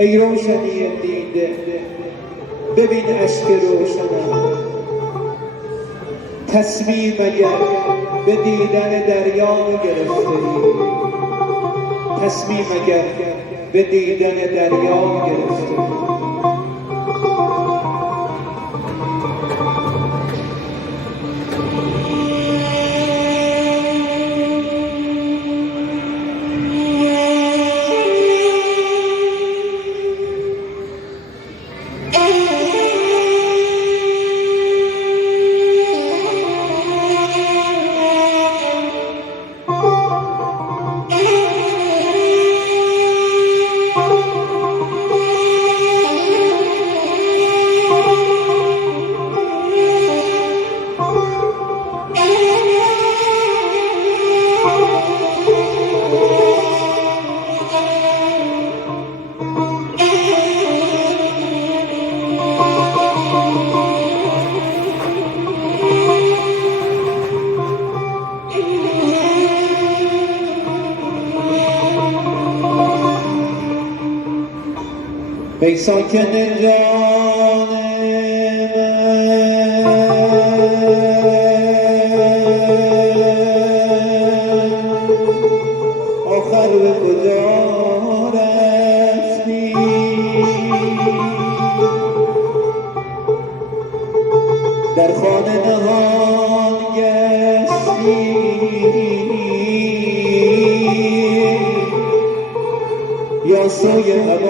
ای روشنی دیده ببین اشک روشنم، تصمیم اگر به دیدن دریا گرفته ای، تصمیم اگر به دیدن دریا گرفته ای. ای ساکن جان آخر به کجا رفتی؟ در خانه نهان گشتی یا سوی هوا